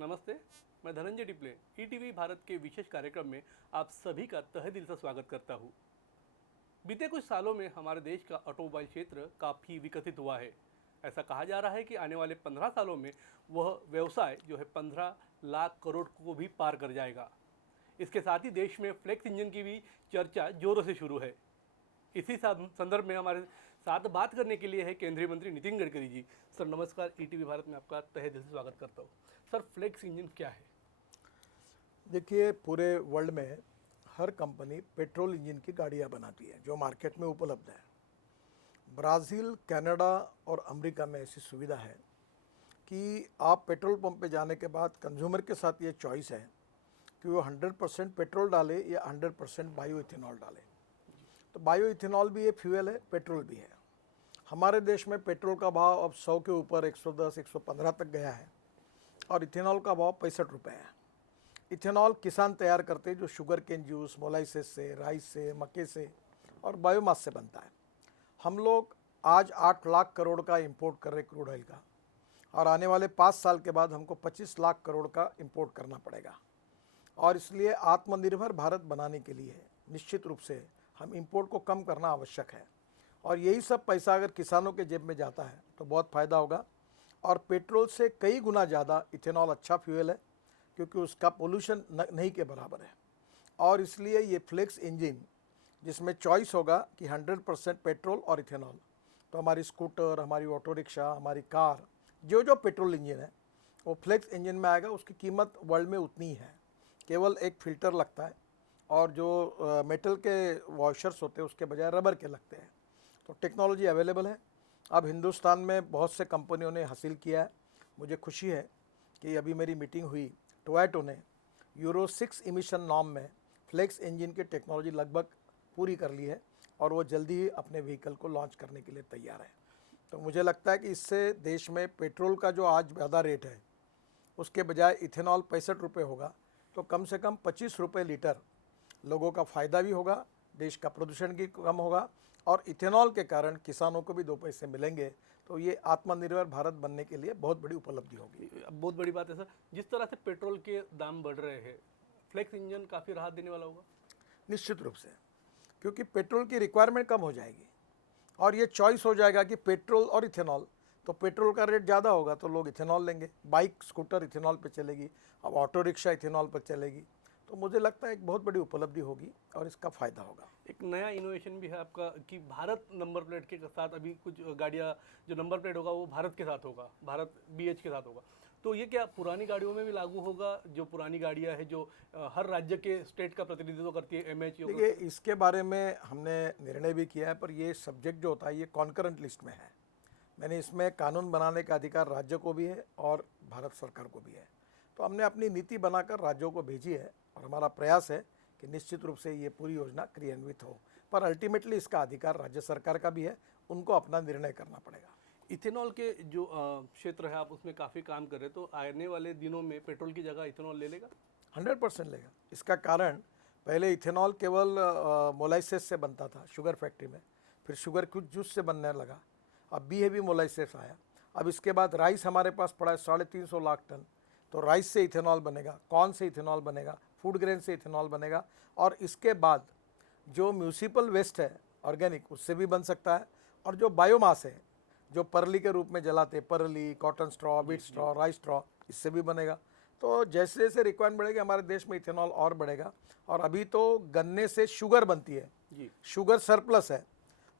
नमस्ते, मैं धनंजय डिप्ले ईटीवी भारत के विशेष कार्यक्रम में आप सभी का तहे दिल से स्वागत करता हूँ। बीते कुछ सालों में हमारे देश का ऑटोमोबाइल क्षेत्र काफ़ी विकसित हुआ है। ऐसा कहा जा रहा है कि आने वाले 15 सालों में वह व्यवसाय जो है 15 लाख करोड़ को भी पार कर जाएगा। इसके साथ ही देश में फ्लेक्स इंजन की भी चर्चा जोरों से शुरू है। इसी संदर्भ में हमारे साथ बात करने के लिए है केंद्रीय मंत्री नितिन गडकरी जी। सर नमस्कार, ईटीवी भारत में आपका तहे दिल से स्वागत करता हूँ। सर, फ्लेक्स इंजन क्या है? देखिए, पूरे वर्ल्ड में हर कंपनी पेट्रोल इंजन की गाड़ियाँ बनाती है जो मार्केट में उपलब्ध है। ब्राज़ील, कनाडा और अमेरिका में ऐसी सुविधा है कि आप पेट्रोल पंप पे जाने के बाद कंज्यूमर के साथ ये चॉइस है कि वो 100% पेट्रोल डाले या 100% बायो इथेनॉल डाले। तो बायो इथेनॉल भी ये फ्यूल है, पेट्रोल भी है। हमारे देश में पेट्रोल का भाव अब 100 के ऊपर 110, 115 तक गया है और इथेनॉल का भाव 65 रुपये है। इथेनॉल किसान तैयार करते हैं जो शुगर केन जूस, मोलाइसिस से, राइस से, मक्के से और बायोमास से बनता है। हम लोग आज 8 लाख करोड़ का इंपोर्ट कर रहे क्रूड ऑयल का, और आने वाले 5 साल के बाद हमको 25 लाख करोड़ का इंपोर्ट करना पड़ेगा। और इसलिए आत्मनिर्भर भारत बनाने के लिए निश्चित रूप से हम इंपोर्ट को कम करना आवश्यक है। और यही सब पैसा अगर किसानों के जेब में जाता है तो बहुत फ़ायदा होगा। और पेट्रोल से कई गुना ज़्यादा इथेनॉल अच्छा फ्यूल है क्योंकि उसका पोल्यूशन नहीं के बराबर है। और इसलिए ये फ्लेक्स इंजन जिसमें चॉइस होगा कि 100% पेट्रोल और इथेनॉल, तो हमारी स्कूटर, हमारी ऑटो रिक्शा, हमारी कार जो पेट्रोल इंजन है वो फ्लेक्स इंजन में आएगा। उसकी कीमत वर्ल्ड में उतनी ही है, केवल एक फ़िल्टर लगता है और जो मेटल के वॉशर्स होते हैं उसके बजाय रबर के लगते हैं। तो टेक्नोलॉजी अवेलेबल है। अब हिंदुस्तान में बहुत से कंपनियों ने हासिल किया है। मुझे खुशी है कि अभी मेरी मीटिंग हुई, टोयोटा ने यूरो 6 इमिशन नॉर्म में फ्लेक्स इंजन की टेक्नोलॉजी लगभग पूरी कर ली है और वो जल्दी ही अपने व्हीकल को लॉन्च करने के लिए तैयार है। तो मुझे लगता है कि इससे देश में पेट्रोल का जो आज ज़्यादा रेट है उसके बजाय इथेनॉल 65 रुपये होगा, तो कम से कम 25 रुपये लीटर लोगों का फ़ायदा भी होगा, देश का प्रदूषण भी कम होगा और इथेनॉल के कारण किसानों को भी 2 पैसे मिलेंगे। तो ये आत्मनिर्भर भारत बनने के लिए बहुत बड़ी उपलब्धि होगी। बहुत बड़ी बात है सर। जिस तरह से पेट्रोल के दाम बढ़ रहे हैं, फ्लेक्स इंजन काफ़ी राहत देने वाला होगा। निश्चित रूप से, क्योंकि पेट्रोल की रिक्वायरमेंट कम हो जाएगी और ये चॉइस हो जाएगा कि पेट्रोल और इथेनॉल। तो पेट्रोल का रेट ज़्यादा होगा तो लोग इथेनॉल लेंगे, बाइक स्कूटर इथेनॉल पर चलेगी, अब ऑटो रिक्शा इथेनॉल पर चलेगी। तो मुझे लगता है एक बहुत बड़ी उपलब्धि होगी और इसका फ़ायदा होगा। एक नया इनोवेशन भी है आपका कि भारत नंबर प्लेट के साथ अभी कुछ गाड़ियाँ जो नंबर प्लेट होगा वो भारत के साथ होगा, भारत BH के साथ होगा। तो ये क्या पुरानी गाड़ियों में भी लागू होगा? जो पुरानी गाड़ियाँ हैं जो हर राज्य के स्टेट का प्रतिनिधित्व करती है, MH? देखिए, इसके बारे में हमने निर्णय भी किया है, पर ये सब्जेक्ट जो होता है ये कॉन्करेंट लिस्ट में है। मैंने इसमें कानून बनाने का अधिकार राज्य को भी है और भारत सरकार को भी है। तो हमने अपनी नीति बनाकर राज्यों को भेजी है और हमारा प्रयास है कि निश्चित रूप से ये पूरी योजना क्रियान्वित हो। पर अल्टीमेटली इसका अधिकार राज्य सरकार का भी है, उनको अपना निर्णय करना पड़ेगा। इथेनॉल के जो क्षेत्र है आप उसमें काफ़ी काम कर रहे हैं, तो आने वाले दिनों में पेट्रोल की जगह इथेनॉल ले लेगा? 100% लेगा। इसका कारण, पहले इथेनॉल केवल मोलाइसिस से बनता था शुगर फैक्ट्री में, फिर शुगर कुछ जूस से बनने लगा, अब BHB मोलाइसिस आया। अब इसके बाद राइस हमारे पास पड़ा है 350 लाख टन, तो राइस से इथेनॉल बनेगा, कॉर्न से इथेनॉल बनेगा, फूड ग्रेन से इथेनॉल बनेगा। और इसके बाद जो म्यूनिसिपल वेस्ट है ऑर्गेनिक, उससे भी बन सकता है। और जो बायोमास है जो परली के रूप में जलाते, परली, cotton straw, wheat straw, rice straw, इससे भी बनेगा। तो जैसे जैसे रिक्वायरमेंट बढ़ेगी हमारे देश में इथेनॉल और बढ़ेगा। और अभी तो गन्ने से शुगर बनती है जी, शुगर सरप्लस है,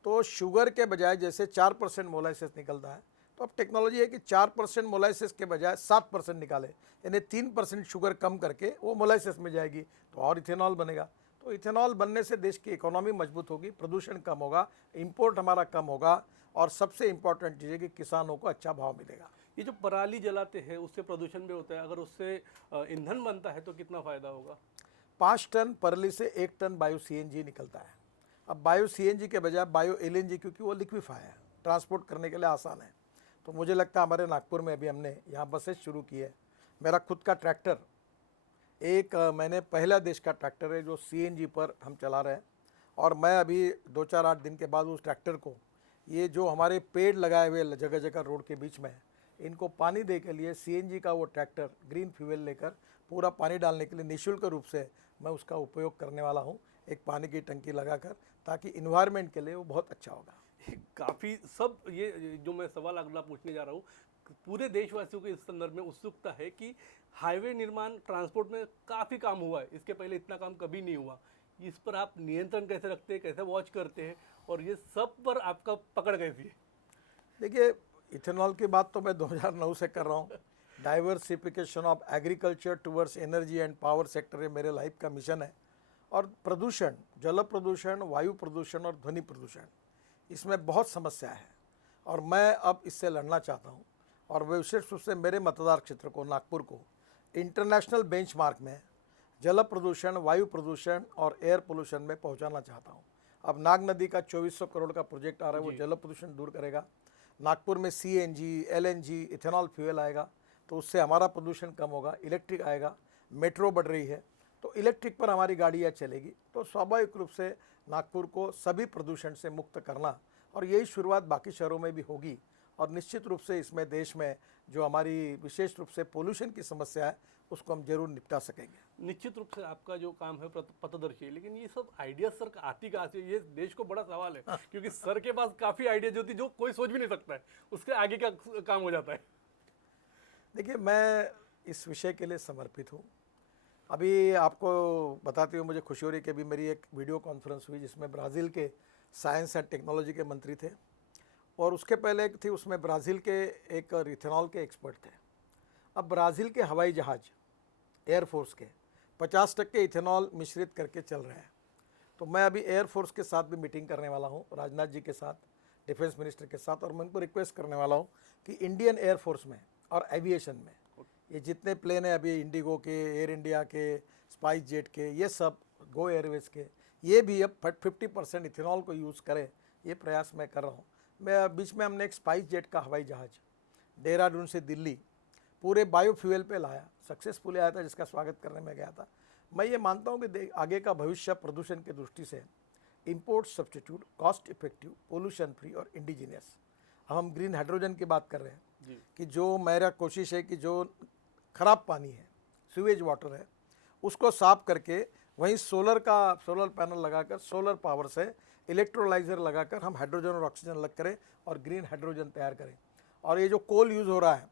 तो शुगर के बजाय जैसे 4% मोलाइसिस निकलता है, तो अब टेक्नोलॉजी है कि 4% मोलाइसिस के बजाय 7% निकाले, यानी 3% शुगर कम करके वो मोलाइसिस में जाएगी, तो और इथेनॉल बनेगा। तो इथेनॉल बनने से देश की इकोनॉमी मजबूत होगी, प्रदूषण कम होगा, इंपोर्ट हमारा कम होगा और सबसे इम्पॉर्टेंट चीज़ है कि किसानों को अच्छा भाव मिलेगा। ये जो पराली जलाते हैं उससे प्रदूषण भी होता है, अगर उससे ईंधन बनता है तो कितना फ़ायदा होगा? 5 टन परली से 1 टन बायो CNG निकलता है। अब बायो CNG के बजाय बायो LNG, क्योंकि वो लिक्विफाई है, ट्रांसपोर्ट करने के लिए आसान है। तो मुझे लगता है हमारे नागपुर में अभी हमने यहाँ बसेस शुरू की है। मेरा खुद का ट्रैक्टर मैंने पहला देश का ट्रैक्टर है जो CNG पर हम चला रहे हैं। और मैं अभी 2-4-8 दिन के बाद उस ट्रैक्टर को, ये जो हमारे पेड़ लगाए हुए जगह जगह रोड के बीच में है, इनको पानी दे के लिए सीएनजी का वो ट्रैक्टर ग्रीन फ्यूल लेकर पूरा पानी डालने के लिए निःशुल्क रूप से मैं उसका उपयोग करने वाला हूँ, एक पानी की टंकी लगाकर, ताकि इन्वायरमेंट के लिए वो बहुत अच्छा होगा। काफ़ी सब ये जो मैं सवाल अगला पूछने जा रहा हूँ, पूरे देशवासियों को इस संदर्भ में उत्सुकता है कि हाईवे निर्माण ट्रांसपोर्ट में काफ़ी काम हुआ है, इसके पहले इतना काम कभी नहीं हुआ। इस पर आप नियंत्रण कैसे रखते हैं, कैसे वॉच करते हैं, और ये सब पर आपका पकड़ कैसी है? देखिए, इथेनॉल की बात तो मैं 2009 से कर रहा हूँ। Diversification of agriculture towards energy and power sector ये मेरे लाइफ का मिशन है। और प्रदूषण, जल प्रदूषण, वायु प्रदूषण और ध्वनि प्रदूषण, इसमें बहुत समस्या है और मैं अब इससे लड़ना चाहता हूँ। और विशेष रूप से मेरे मतदार क्षेत्र को, नागपुर को, इंटरनेशनल बेंचमार्क में जल प्रदूषण, वायु प्रदूषण और एयर पोल्यूशन में पहुँचाना चाहता हूँ। अब नाग नदी का 2400 करोड़ का प्रोजेक्ट आ रहा है, वो जल प्रदूषण दूर करेगा। नागपुर में सीएनजी, एलएनजी, इथेनॉल फ्यूल आएगा तो उससे हमारा प्रदूषण कम होगा। इलेक्ट्रिक आएगा, मेट्रो बढ़ रही है तो इलेक्ट्रिक पर हमारी गाड़ियाँ चलेगी, तो स्वाभाविक रूप से नागपुर को सभी प्रदूषण से मुक्त करना, और यही शुरुआत बाकी शहरों में भी होगी। और निश्चित रूप से इसमें देश में जो हमारी विशेष रूप से पोल्यूशन की समस्या है उसको हम जरूर निपटा सकेंगे। निश्चित रूप से आपका जो काम है पथदर्शी है, लेकिन ये सब आइडिया सर आती कहाँ से? ये देश को बड़ा सवाल है, क्योंकि सर के पास काफ़ी आइडियाज होती जो कोई सोच भी नहीं सकता है, उसके आगे का काम हो जाता है। देखिए, मैं इस विषय के लिए समर्पित हूँ। अभी आपको बताते हुए मुझे खुशी हो रही है कि अभी मेरी एक वीडियो कॉन्फ्रेंस हुई जिसमें ब्राज़ील के साइंस एंड टेक्नोलॉजी के मंत्री थे, और उसके पहले एक थी, उसमें ब्राज़ील के एक इथेनॉल के एक्सपर्ट थे। अब ब्राज़ील के हवाई जहाज़ एयरफोर्स के 50% इथेनॉल मिश्रित करके चल रहे हैं। तो मैं अभी एयरफोर्स के साथ भी मीटिंग करने वाला हूँ, राजनाथ जी के साथ, डिफेंस मिनिस्टर के साथ, और मैं उनको रिक्वेस्ट करने वाला हूँ कि इंडियन एयरफोर्स में और एविएशन में ये जितने प्लेन हैं अभी, इंडिगो के, एयर इंडिया के, स्पाइस जेट के, ये सब, गो एयरवेज के, ये भी अब 50% इथेनॉल को यूज़ करें, ये प्रयास मैं कर रहा हूँ। मैं बीच में हमने एक स्पाइस जेट का हवाई जहाज़ देहरादून से दिल्ली पूरे बायोफ्यूल पे लाया, सक्सेसफुली आया था, जिसका स्वागत करने में गया था। मैं ये मानता हूँ कि आगे का भविष्य प्रदूषण की दृष्टि से import substitute, cost effective, pollution free और इंडिजीनियस। अब हम ग्रीन हाइड्रोजन की बात कर रहे हैं कि जो मेरा कोशिश है कि जो ख़राब पानी है, सीवेज वाटर है, उसको साफ करके वहीं सोलर पैनल लगाकर, सोलर पावर से इलेक्ट्रोलाइजर लगाकर हम हाइड्रोजन और ऑक्सीजन अलग करें और ग्रीन हाइड्रोजन तैयार करें। और ये जो कोल यूज़ हो रहा है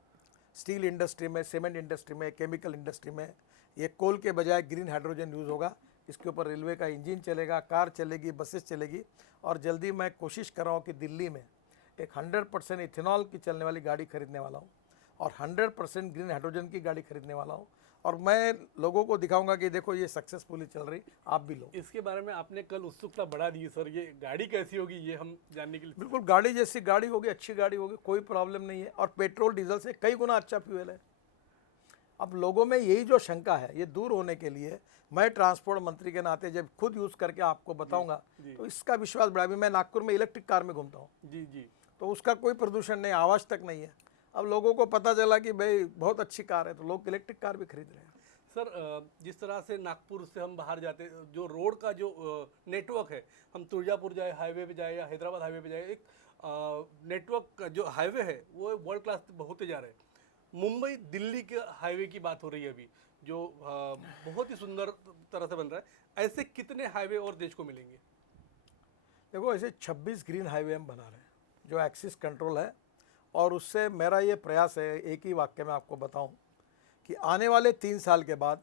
स्टील इंडस्ट्री में, सीमेंट इंडस्ट्री में, केमिकल इंडस्ट्री में, ये कोल के बजाय ग्रीन हाइड्रोजन यूज़ होगा। इसके ऊपर रेलवे का इंजन चलेगा, कार चलेगी, बसेस चलेगी। और जल्दी मैं कोशिश कर रहा हूँ कि दिल्ली में एक 100% इथेनॉल की चलने वाली गाड़ी खरीदने वाला हूँ और 100% ग्रीन हाइड्रोजन की गाड़ी खरीदने वाला हूँ। और मैं लोगों को दिखाऊंगा कि देखो ये सक्सेसफुली चल रही, आप भी लो। इसके बारे में आपने कल उत्सुकता बढ़ा दी सर, ये गाड़ी कैसी होगी ये हम जानने के लिए। बिल्कुल, गाड़ी जैसी गाड़ी होगी, अच्छी गाड़ी होगी, कोई प्रॉब्लम नहीं है, और पेट्रोल डीजल से कई गुना अच्छा फ्यूल है। अब लोगों में यही जो शंका है, ये दूर होने के लिए मैं ट्रांसपोर्ट मंत्री के नाते जब खुद यूज़ करके आपको बताऊंगा तो इसका विश्वास बढ़ा। अभी मैं नागपुर में इलेक्ट्रिक कार में घूमता हूँ जी, तो उसका कोई प्रदूषण नहीं, आवाज़ तक नहीं है। अब लोगों को पता चला कि भाई बहुत अच्छी कार है, तो लोग इलेक्ट्रिक कार भी खरीद रहे हैं। सर, जिस तरह से नागपुर से हम बाहर जाते, जो रोड का जो नेटवर्क है, हम तुळजापुर जाए हाईवे पे जाए या हैदराबाद हाईवे पे जाए, एक नेटवर्क का जो हाईवे है वो वर्ल्ड क्लास होते जा रहे हैं। मुंबई दिल्ली के हाईवे की बात हो रही है अभी, जो बहुत ही सुंदर तरह से बन रहा है। ऐसे कितने हाईवे और देश को मिलेंगे? देखो, ऐसे 26 ग्रीन हाईवे हम बना रहे हैं जो एक्सिस कंट्रोल है, और उससे मेरा ये प्रयास है, एक ही वाक्य में आपको बताऊं, कि आने वाले 3 साल के बाद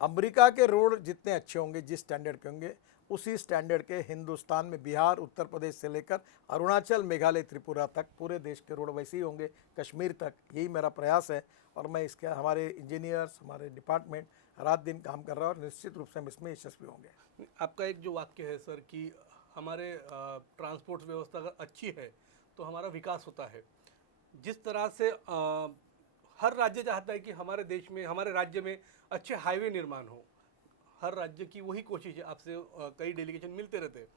अमेरिका के रोड जितने अच्छे होंगे, जिस स्टैंडर्ड के होंगे, उसी स्टैंडर्ड के हिंदुस्तान में बिहार, उत्तर प्रदेश से लेकर अरुणाचल, मेघालय, त्रिपुरा तक पूरे देश के रोड वैसे ही होंगे, कश्मीर तक। यही मेरा प्रयास है और मैं इसके, हमारे इंजीनियर्स, हमारे डिपार्टमेंट रात दिन काम कर रहा है और निश्चित रूप से हम इसमें यशस्वी होंगे। आपका एक जो वाक्य है सर कि हमारे ट्रांसपोर्ट व्यवस्था अगर अच्छी है तो हमारा विकास होता है। जिस तरह से हर राज्य चाहता है कि हमारे देश में, हमारे राज्य में अच्छे हाईवे निर्माण हो, हर राज्य की वही कोशिश है। आपसे कई डेलीगेशन मिलते रहते हैं,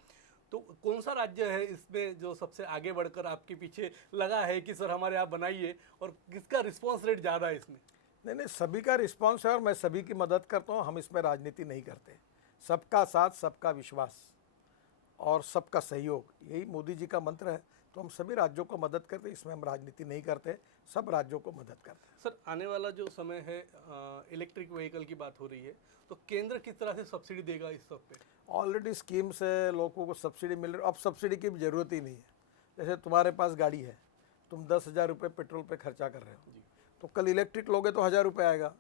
तो कौन सा राज्य है इसमें जो सबसे आगे बढ़कर आपके पीछे लगा है कि सर हमारे यहाँ बनाइए, और किसका रिस्पांस रेट ज़्यादा है इसमें? नहीं, सभी का रिस्पांस है और मैं सभी की मदद करता हूँ। हम इसमें राजनीति नहीं करते, सबका साथ, सबका विश्वास और सबका सहयोग, यही मोदी जी का मंत्र है। तो हम सभी राज्यों को मदद करते हैं, इसमें हम राजनीति नहीं करते, सब राज्यों को मदद करते हैं। सर, आने वाला जो समय है, इलेक्ट्रिक व्हीकल की बात हो रही है, तो केंद्र किस तरह से सब्सिडी देगा इस सब पे? ऑलरेडी स्कीम से लोगों को सब्सिडी मिल रही है, अब सब्सिडी की भी ज़रूरत ही नहीं है। जैसे तुम्हारे पास गाड़ी है, तुम 10,000 रुपये पेट्रोल पे खर्चा कर रहे हो, जी। तो कल इलेक्ट्रिक लोगे तो 1,000 रुपये आएगा,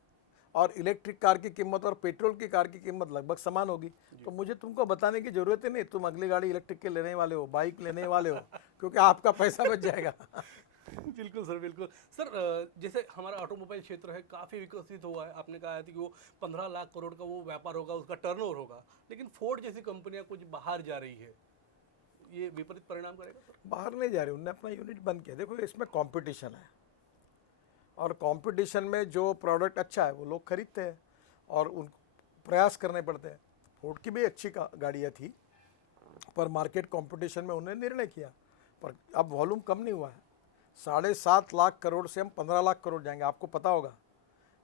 और इलेक्ट्रिक कार की कीमत और पेट्रोल की कार की कीमत लगभग समान होगी। तो मुझे तुमको बताने की ज़रूरत ही नहीं, तुम अगली गाड़ी इलेक्ट्रिक के लेने वाले हो, बाइक लेने वाले हो, क्योंकि आपका पैसा बच जाएगा। बिल्कुल सर, बिल्कुल सर। जैसे हमारा ऑटोमोबाइल क्षेत्र है, काफ़ी विकसित हुआ है। आपने कहा था कि वो 15 लाख करोड़ का वो व्यापार होगा, उसका टर्नओवर होगा, लेकिन फोर्ड जैसी कंपनियां कुछ बाहर जा रही है, ये विपरीत परिणाम करेगा सर? बाहर नहीं जा रही, उनने अपना यूनिट बंद किया। देखो इसमें कंपटीशन है, और कंपटीशन में जो प्रोडक्ट अच्छा है वो लोग खरीदते हैं, और उन प्रयास करने पड़ते हैं। फोर्ड की भी अच्छी गाड़ियाँ थी, पर मार्केट कंपटीशन में उन्होंने निर्णय किया, पर अब वॉल्यूम कम नहीं हुआ है। 7.5 लाख करोड़ से हम 15 लाख करोड़ जाएंगे। आपको पता होगा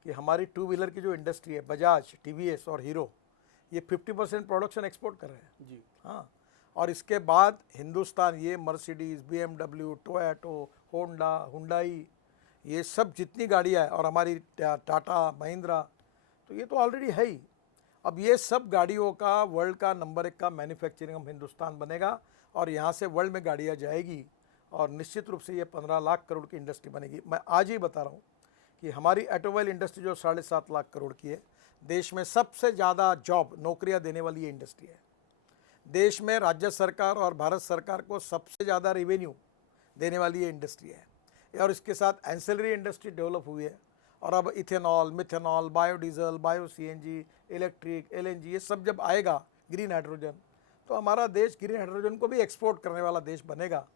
कि हमारी टू व्हीलर की जो इंडस्ट्री है, बजाज, टीवीएस और हीरो, ये 50% प्रोडक्शन एक्सपोर्ट कर रहे हैं जी। हाँ, और इसके बाद हिंदुस्तान, ये Mercedes, BMW, Toyota, Honda, Hyundai, ये सब जितनी गाड़ियाँ हैं, और हमारी टाटा, महिंद्रा, तो ये तो ऑलरेडी है ही। अब ये सब गाड़ियों का वर्ल्ड का नंबर 1 का मैन्युफैक्चरिंग हम हिंदुस्तान बनेगा, और यहाँ से वर्ल्ड में गाड़ियाँ जाएगी, और निश्चित रूप से ये 15 लाख करोड़ की इंडस्ट्री बनेगी। मैं आज ही बता रहा हूँ कि हमारी ऑटोमोबाइल इंडस्ट्री जो 7.5 लाख करोड़ की है, देश में सबसे ज़्यादा जॉब, नौकरियाँ देने वाली ये इंडस्ट्री है। देश में राज्य सरकार और भारत सरकार को सबसे ज़्यादा रेवेन्यू देने वाली ये इंडस्ट्री है, और इसके साथ एंसेलरी इंडस्ट्री डेवलप हुई है, और अब ethanol, methanol, biodiesel, bio CNG, electric, LNG, ये सब जब आएगा, ग्रीन हाइड्रोजन, तो हमारा देश ग्रीन हाइड्रोजन को भी एक्सपोर्ट करने वाला देश बनेगा,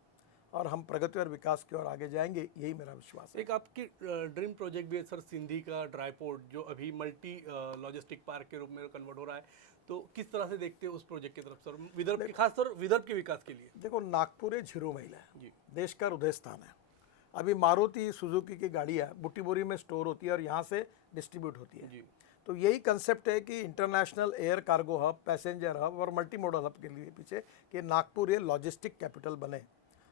और हम प्रगति और विकास की ओर आगे जाएंगे, यही मेरा विश्वास है। एक आपकी ड्रीम प्रोजेक्ट भी है सर, सिंधी का ड्राई पोर्ट, जो अभी मल्टी लॉजिस्टिक पार्क के रूप में कन्वर्ट हो रहा है, तो किस तरह से देखते हैं उस प्रोजेक्ट की तरफ सर, विदर्भ की, खासतौर विदर्भ के विकास के लिए? देखो, नागपुर एक झीरो माइल है जी। देश का हृदय स्थान है। अभी मारुति सुजुकी की गाड़ियाँ बुट्टी बोरी में स्टोर होती है और यहाँ से डिस्ट्रीब्यूट होती है। जी। तो यही कंसेप्ट है कि international air cargo hub, passenger hub और मल्टी मॉडल हब के लिए पीछे कि नागपुर ये लॉजिस्टिक कैपिटल बने,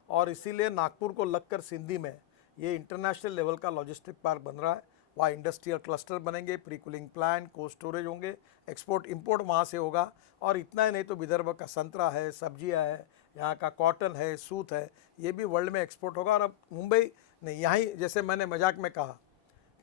और इसीलिए नागपुर को लगकर सिंधी में ये इंटरनेशनल लेवल का लॉजिस्टिक पार्क बन रहा है। वहाँ इंडस्ट्रियल क्लस्टर बनेंगे, pre cooling plant, cold storage होंगे, एक्सपोर्ट इंपोर्ट वहाँ से होगा। और इतना ही नहीं तो विदर्भ का संतरा है, सब्जियाँ है, यहाँ का कॉटन है, सूत है, ये भी वर्ल्ड में एक्सपोर्ट होगा। और अब मुंबई नहीं, यहाँ ही जैसे मैंने मजाक में कहा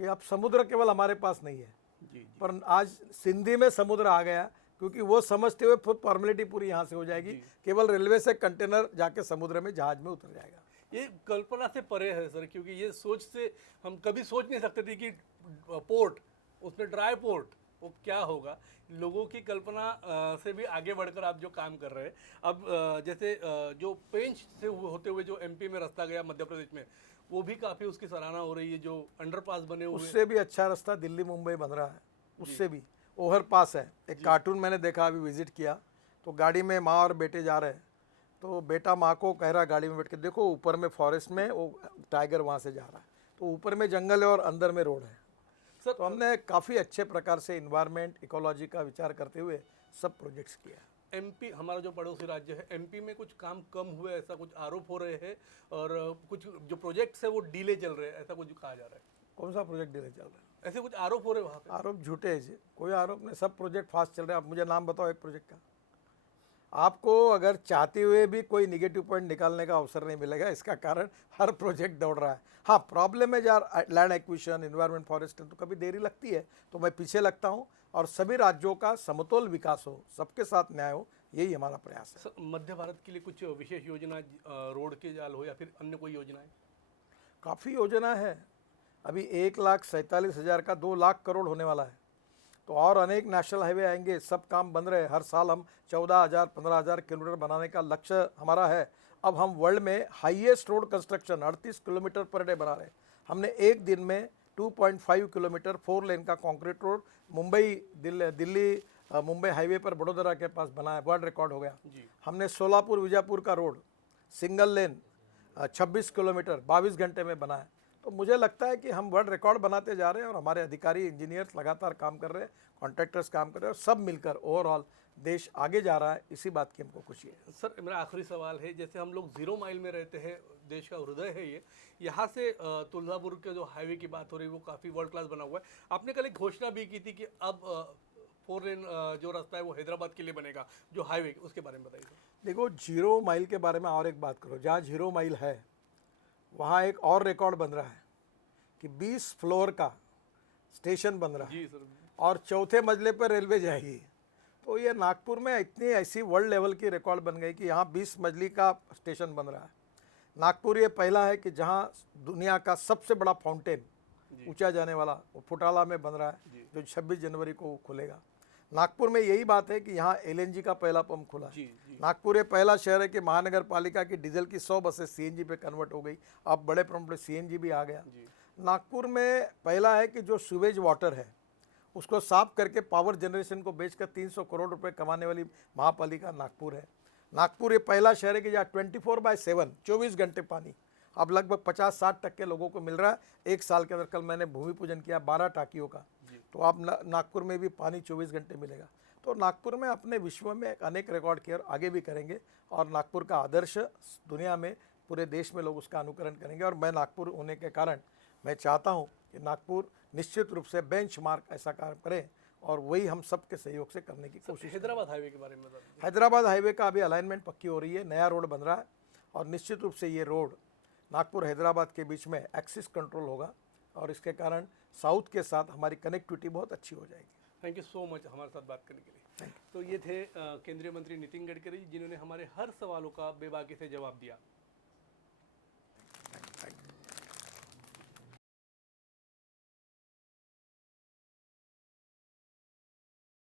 कि अब समुद्र केवल हमारे पास नहीं है, जी। पर आज सिंधी में समुद्र आ गया, क्योंकि वो समझते हुए फिर फॉर्मेलिटी पूरी यहाँ से हो जाएगी, केवल रेलवे से कंटेनर जाके समुद्र में, जहाज में उतर जाएगा। ये कल्पना से परे है सर, क्योंकि ये सोच से हम कभी सोच नहीं सकते थे कि पोर्ट, उसमें ड्राई पोर्ट, वो क्या होगा। लोगों की कल्पना से भी आगे बढ़कर आप जो काम कर रहे हैं अब, जैसे जो पेंच से होते हुए जो MP में रास्ता गया मध्य प्रदेश में, वो भी काफ़ी उसकी सराहना हो रही है। जो अंडरपास बने हुए, उससे भी अच्छा रास्ता दिल्ली मुंबई बन रहा है, उससे भी ओवर पास है। एक कार्टून मैंने देखा, अभी विजिट किया, तो गाड़ी में माँ और बेटे जा रहे हैं, तो बेटा माँ को कह रहा गाड़ी में बैठ के, देखो ऊपर में फॉरेस्ट में वो टाइगर वहाँ से जा रहा है, तो ऊपर में जंगल है और अंदर में रोड है सर। तो हमने काफ़ी अच्छे प्रकार से इन्वायरमेंट, इकोलॉजी का विचार करते हुए सब प्रोजेक्ट्स किया। MP हमारा जो पड़ोसी राज्य है, MP में कुछ काम कम हुए ऐसा कुछ आरोप हो रहे हैं, और कुछ जो प्रोजेक्ट्स है वो डिले चल रहे हैं, ऐसा कुछ कहा जा रहा है। कौन सा प्रोजेक्ट डिले चल रहा है? ऐसे कुछ आरोप हो रहे हैं वहाँ पे? आरोप झूठे हैं जी, कोई आरोप नहीं, सब प्रोजेक्ट फास्ट चल रहे हैं। आप मुझे नाम बताओ एक प्रोजेक्ट का। आपको अगर चाहते हुए भी कोई निगेटिव पॉइंट निकालने का अवसर नहीं मिलेगा, इसका कारण हर प्रोजेक्ट दौड़ रहा है। हाँ, प्रॉब्लम है यार, लैंड एक्विजिशन, इन्वायरमेंट, फॉरेस्ट, तो कभी देरी लगती है, तो मैं पीछे लगता हूँ, और सभी राज्यों का समतोल विकास हो, सबके साथ न्याय हो, यही हमारा प्रयास है। सर, मध्य भारत के लिए कुछ विशेष योजना, रोड के जाल हो या फिर अन्य कोई योजनाएं? काफ़ी योजना है। अभी 1,47,000 का 2 लाख करोड़ होने वाला है, तो और अनेक नेशनल हाईवे आएंगे, सब काम बन रहे हैं। हर साल हम 14,000 15,000 किलोमीटर बनाने का लक्ष्य हमारा है। अब हम वर्ल्ड में highest road construction 38 kilometre per day बना रहे हैं। हमने एक दिन में 2.5 किलोमीटर 4 लेन का concrete road Mumbai Delhi Mumbai highway पर बड़ोदरा के पास बनाया, वर्ल्ड रिकॉर्ड हो गया। हमने सोलापुर विजापुर का रोड सिंगल लेन 26 किलोमीटर 22 घंटे में बनाया। तो मुझे लगता है कि हम वर्ल्ड रिकॉर्ड बनाते जा रहे हैं और हमारे अधिकारी इंजीनियर्स लगातार काम कर रहे हैं, कॉन्ट्रैक्टर्स काम कर रहे हैं और सब मिलकर ओवरऑल देश आगे जा रहा है, इसी बात की हमको खुशी है। सर मेरा आखिरी सवाल है, जैसे हम लोग 0 माइल में रहते हैं, देश का हृदय है ये, यहाँ से तुलजापुर के जो हाईवे की बात हो रही है वो काफ़ी वर्ल्ड क्लास बना हुआ है। आपने कल एक घोषणा भी की थी कि अब 4 लेन जो रास्ता है वो हैदराबाद के लिए बनेगा, जो हाईवे, उसके बारे में बताइए। देखो 0 माइल के बारे में और एक बात करो, जहाँ 0 माइल है वहाँ एक और रिकॉर्ड बन रहा है कि 20 फ्लोर का स्टेशन बन रहा है जी सर। और चौथे मंजिले पर रेलवे जाएगी। तो ये नागपुर में इतनी ऐसी वर्ल्ड लेवल की रिकॉर्ड बन गई कि यहाँ 20 मंजिली का स्टेशन बन रहा है। नागपुर ये पहला है कि जहाँ दुनिया का सबसे बड़ा फाउंटेन ऊंचा जाने वाला वो फुटाला में बन रहा है, जो 26 जनवरी को खुलेगा। नागपुर में यही बात है कि यहाँ एलएनजी का पहला पंप खुला है। नागपुर ये पहला शहर है कि महानगर पालिका की डीजल की 100 बसें सीएनजी पे कन्वर्ट हो गई, अब बड़े पंप पे सीएनजी भी आ गया। नागपुर में पहला है कि जो सीवेज वाटर है उसको साफ करके पावर जनरेशन को बेचकर 300 करोड़ रुपए कमाने वाली महापालिका नागपुर है। नागपुर ये पहला शहर है कि जहाँ 24/7 24 घंटे पानी अब लगभग 50-60% लोगों को मिल रहा है। एक साल के अंदर, कल मैंने भूमि पूजन किया 12 टाकियों का, तो आप नागपुर में भी पानी 24 घंटे मिलेगा। तो नागपुर में अपने विश्व में अनेक रिकॉर्ड किए और आगे भी करेंगे और नागपुर का आदर्श दुनिया में पूरे देश में लोग उसका अनुकरण करेंगे। और मैं नागपुर होने के कारण मैं चाहता हूँ कि नागपुर निश्चित रूप से बेंचमार्क ऐसा कार्य करे और वही हम सबके सहयोग से करने की कोशिश। हैदराबाद हाईवे के बारे में बता दीजिए। हैदराबाद हाईवे का अभी अलाइनमेंट पक्की हो रही है, नया रोड बन रहा है और निश्चित रूप से ये रोड नागपुर हैदराबाद के बीच में एक्सिस कंट्रोल होगा और इसके कारण साउथ के साथ हमारी कनेक्टिविटी बहुत अच्छी हो जाएगी। थैंक यू सो मच हमारे साथ बात करने के लिए। तो ये थे केंद्रीय मंत्री नितिन गडकरी, जिन्होंने हमारे हर सवालों का बेबाकी से जवाब दिया।